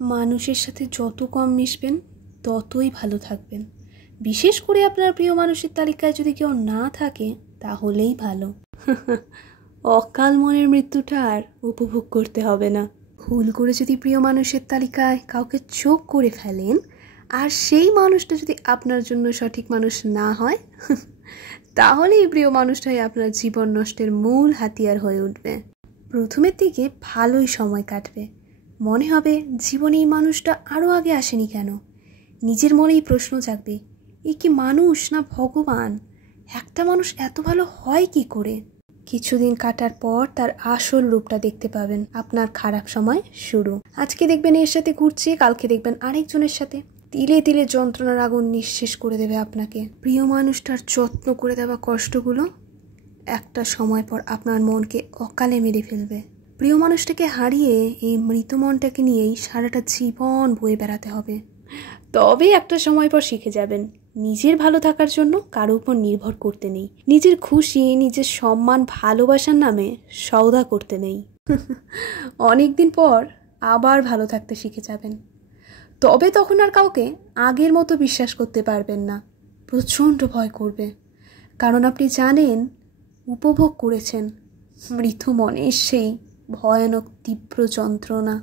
মানুষের সাথে যত কম মিশবেন ততই ভালো থাকবেন। বিশেষ করে আপনার প্রিয় মানুষের তালিকায় যদি কেউ না থাকে তাহলেই ভালো। অকাল মনের মৃত্যুটা আর উপভোগ করতে হবে না। ভুল করে যদি প্রিয় মানুষের তালিকায় কাউকে চোখ করে ফেলেন আর সেই মানুষটা যদি আপনার জন্য সঠিক মানুষ না হয়, তাহলে এই প্রিয় মানুষটাই আপনার জীবন নষ্টের মূল হাতিয়ার হয়ে উঠবে। প্রথমের দিকে ভালোই সময় কাটবে, মনে হবে জীবনে এই মানুষটা আরও আগে আসেনি কেন। নিজের মনেই প্রশ্ন জাগবে, এ কি মানুষ না ভগবান? একটা মানুষ এত ভালো হয় কি করে? কিছুদিন কাটার পর তার আসল রূপটা দেখতে পাবেন। আপনার খারাপ সময় শুরু। আজকে দেখবেন এর সাথে ঘুরছে, কালকে দেখবেন আরেকজনের সাথে। তিলে তিলে যন্ত্রণার আগুন নিঃশেষ করে দেবে আপনাকে। প্রিয় মানুষটার যত্ন করে দেওয়া কষ্টগুলো একটা সময় পর আপনার মনকে অকালে মেরে ফেলবে। প্রিয় মানুষটাকে হারিয়ে এই মৃত মনটাকে নিয়েই সারাটা জীবন বয়ে বেড়াতে হবে। তবে একটা সময় পর শিখে যাবেন, নিজের ভালো থাকার জন্য কারো উপর নির্ভর করতে নেই। নিজের খুশি, নিজের সম্মান, ভালোবাসার নামে সওদা করতে নেই। অনেকদিন পর আবার ভালো থাকতে শিখে যাবেন। তবে তখন আর কাউকে আগের মতো বিশ্বাস করতে পারবেন না। প্রচণ্ড ভয় করবে, কারণ আপনি জানেন, উপভোগ করেছেন মৃত মনের সেই ভয়ানক তীব্র যন্ত্রণা।